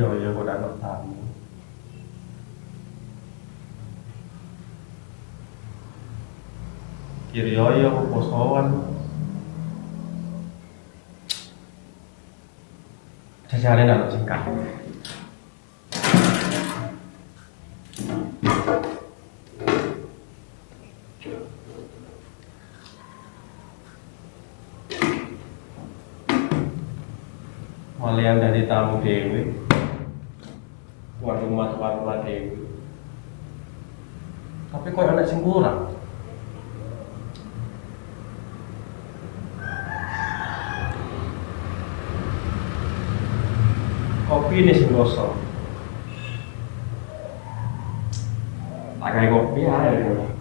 Iya kok ada tamu. Kiri yo kok posoan. Jajane nang singkat. Malian dari tamu dewi. Warung dewi. Tapi kok anak sing kurang. Kopi ini sing gosong. Tak kayak kopi aja.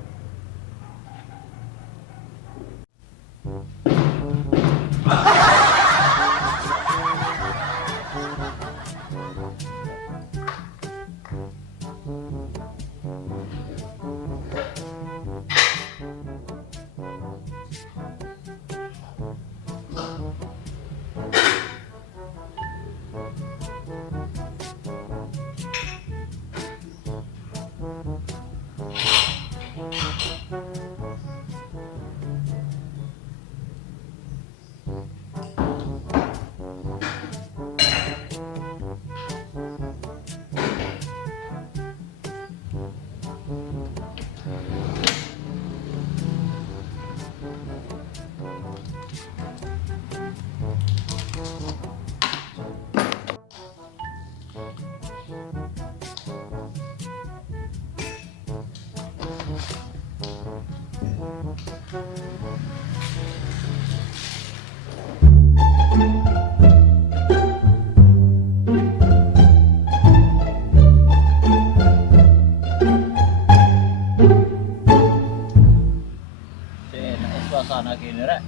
Suasana gini rek,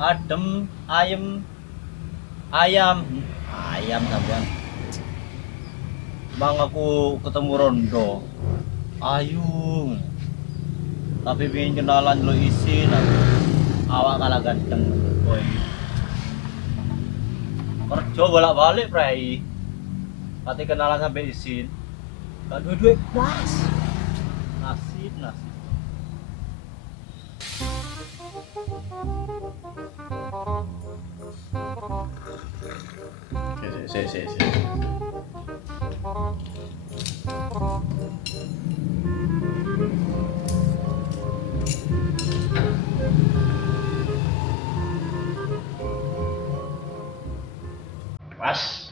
adem, ayam sampean. Bang aku ketemu Rondo, ayu, tapi pengen kenalan lo isin, awak kalah ganteng, boy. Kerja bolak-balik prai, tapi kenalan sampai isin, gak duit pas, nasib. Si. Mas.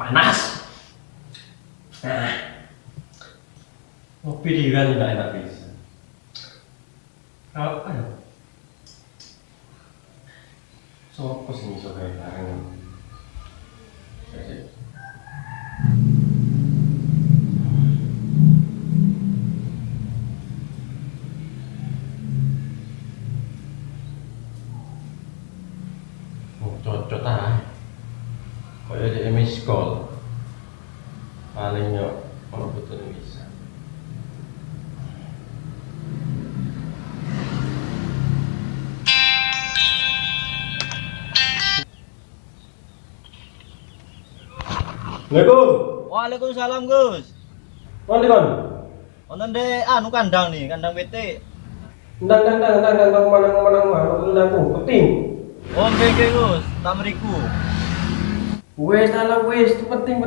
Panas. Kopi di kan tidak enak bisa. Kalau sopo sing iso gawe bareng. Cocok ae. Kaya dhek miss call. Paling yo ono butuh bisa. Assalamualaikum. Waalaikumsalam Gus. Kon kon. Wonten de anu kandang nih, kandang PT. Ndang kemana-mana penting. Oh nggih Gus, tak mriku. Wes itu penting.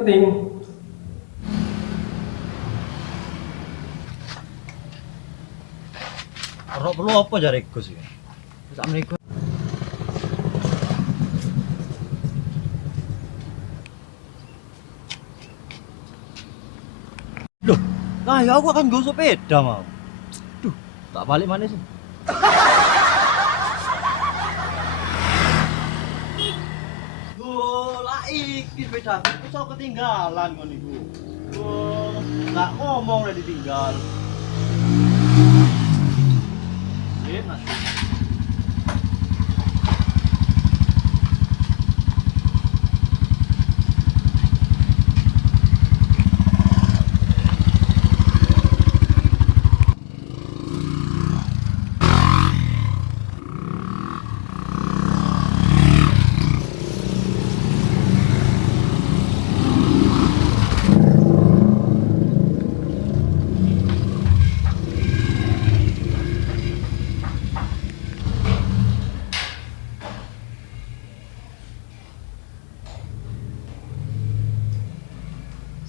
Ora perlu apa jare Gus iki. Tak mriku. Ya aku akan nggo sepeda mau. Duh, tak balik mana sih? Lah iki sepeda iso ketinggalan kon niku. Enggak ngomong udah ditinggal. Enak.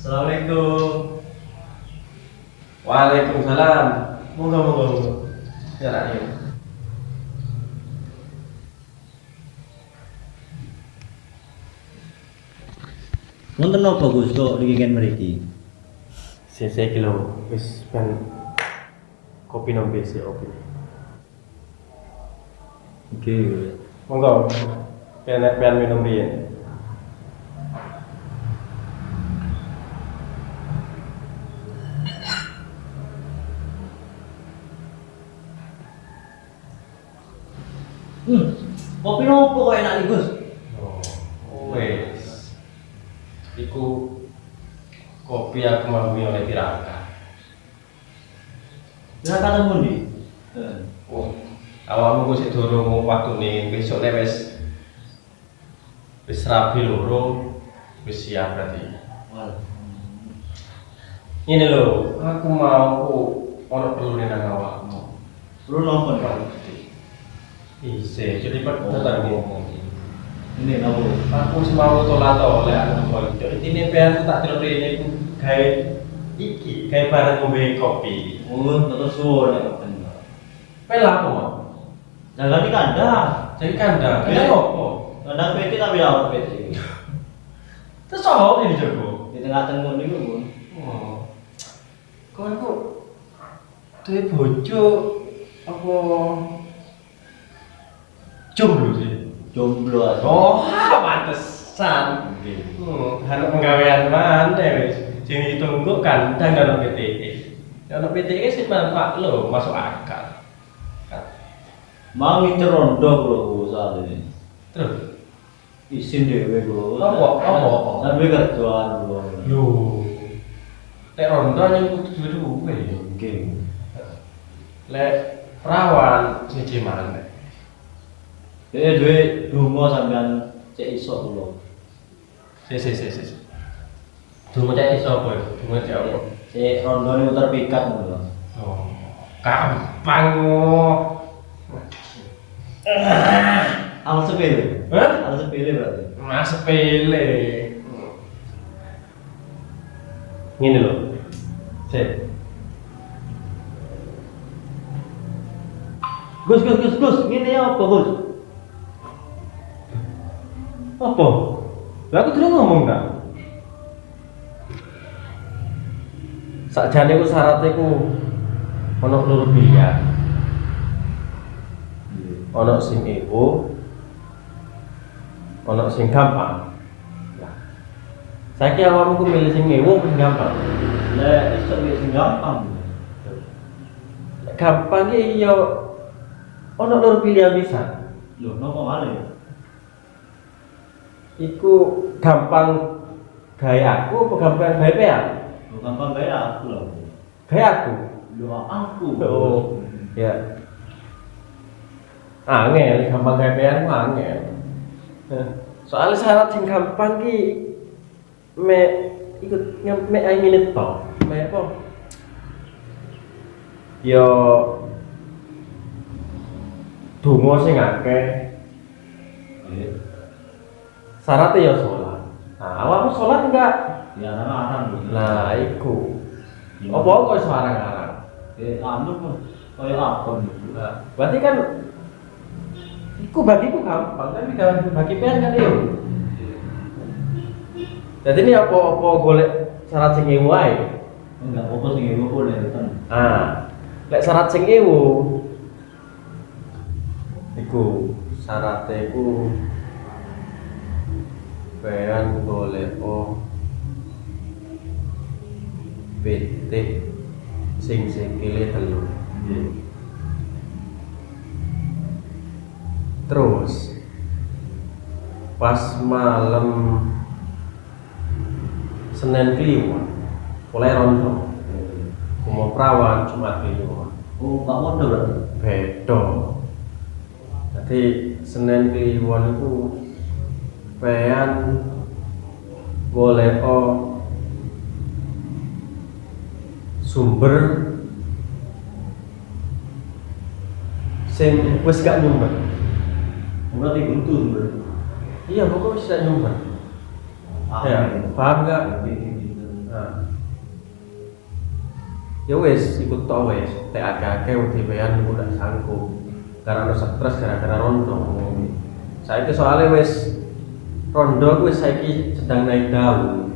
Assalamualaikum. Waalaikumsalam. Moga. Ya Rahim. Nonton apa Gus kok dikiken mriki? Saya kilo wis ben kopi nombe sih oke. Oke. Monggo. Pengen minum riyen. Kopi nopo kok enak nih Gus? Wes. Iku kopi aku mampu oleh Tiraka. Tiraka nang ndi? Oh, awakmu ku sik durung waktune besok nek wis rabi loro wis siap berarti. Ini lho, aku mau ono perlu nang awakmu. Perlu nopo Pak? Ise, jadi pertanyaan Ini nopo? aku semau tolak-tolak aku konco. Intine pengen tak delok rene iku gawe iki, gawe bareng ngombe kopi. Terus suwun nek bener. Pel aku mau. Jangan di kandang. Jadi kandang, kene opo? Kandang PT tapi awak PT. Terus sopo ini jago? Di tengah-tengah niku, Bun. Oh. Kon kok duwe bojo apa jomblo sih? Jomblo aja. Oh, pantesan. Anak penggawean mana wis. Sing ditunggu kan dan ono PTE. Ono PTE sih manfaat lo masuk akal. Mau ngincer rondo bro saat ini. Terus Isin dewe bro. Apa? Tapi kerjaan bro. yo. Lek rondo yang kudu duwe. Oke. Lek perawan siji maneh. Duwe donga sampean cek iso kula. Si. Dungo cek iso apa ya? Dungo cek apa? Cek rondone muter pikat ngono. Oh, gampang kok. Al sepele. Hah? Al sepele berarti. Mas sepele. Ngene lho. Sik. Gus, ngene apa Gus? Apa? Lah aku dulu ngomong ta. Sakjane ku syaratnya ku ono loro pilihan. Ono sing ewo, ono sing gampang. Nah, saiki awakmu ku milih sing ewo apa sing gampang? Lah iso sing gampang. Gampang ki yo ono loro pilihan pisan. Lho, nopo malih? Iku gampang gawe aku apa gampang gawe peak? Lho gampang bae aku lho. Gawe aku. Lho aku. Oh, ya. Angel, gampang gawe peak ku angel. Soalnya syarat sing gampang ki ikut me ai minute to. Me apa? Yo donga sing akeh. Syaratnya ya sholat. Nah, awakmu sholat enggak? Ya arang-arang lho. Nah, iku. Apa kok iso arang-arang? Anu kaya apa? Nah, berarti kan iku bagiku gampang, tapi kalau bagi pengen kan yo. Jadi ini apa golek syarat sing wae. Enggak fokus nih, gue boleh kan. Lek syarat sing iku syaratnya iku bayan golek PT sing sikile telu. Terus pas malam Senin Kliwon mulai rondo mau perawan Jumat Kliwon. Oh, Pak Modo berarti? Beda. Jadi Senin Kliwon itu bayan golek sumber sing wis gak nyumber. Berarti buntu sebenarnya. Iya, pokoknya wis gak nyumber. Ya, paham gak? Nah. Ya wis, ikut tok wis. Tek akeh-akeh wedi bayan udah sanggup. Karena ada stres gara-gara rondo. Saiki soalnya wis rondo wis saiki sedang naik daun.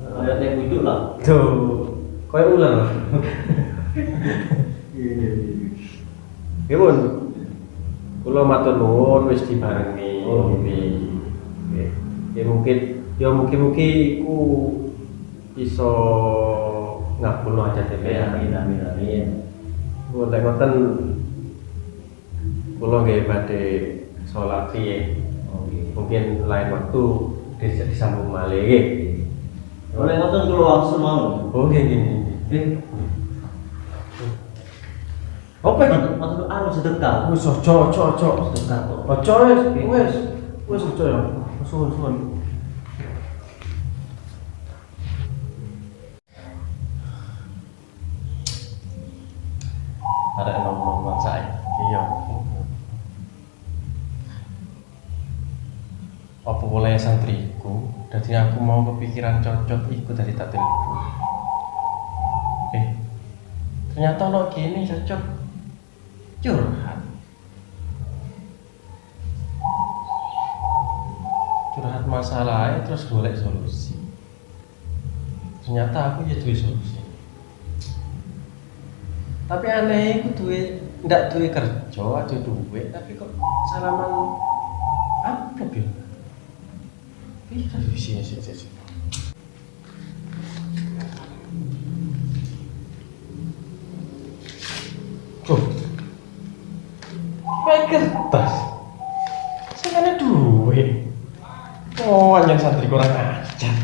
Kayak teh hidup lah. Tuh, kayak ular. Gimana? Kula matur nuwun wis dibarengi. Nggih. Ya mungkin iku iso ngapura aja ya. Amin. Lek ngoten kula nggih badhe salat piye. Mungkin lain waktu disambung malih nggih. Oleh ngoten kula langsung mau. Oh nggih. Apa iki? Maksud anu sedekah. Wis ojo. Sedekah to. Ojo wis ojo ya. Suwun. Ada nomor saya. Iya. Apa boleh santriku? Dadi aku mau kepikiran cocok ikut dari tak telepon. Ternyata lo gini cocok curhat masalahnya terus golek solusi. Ternyata aku ya duwe solusi. Tapi aneh aku ndak duwe kerja, aja duwe, tapi kok salaman amplop ya. Bisa sih. Tuh. Pakai kertas. Saya ada duit. Oh, yang santri kurang ajar.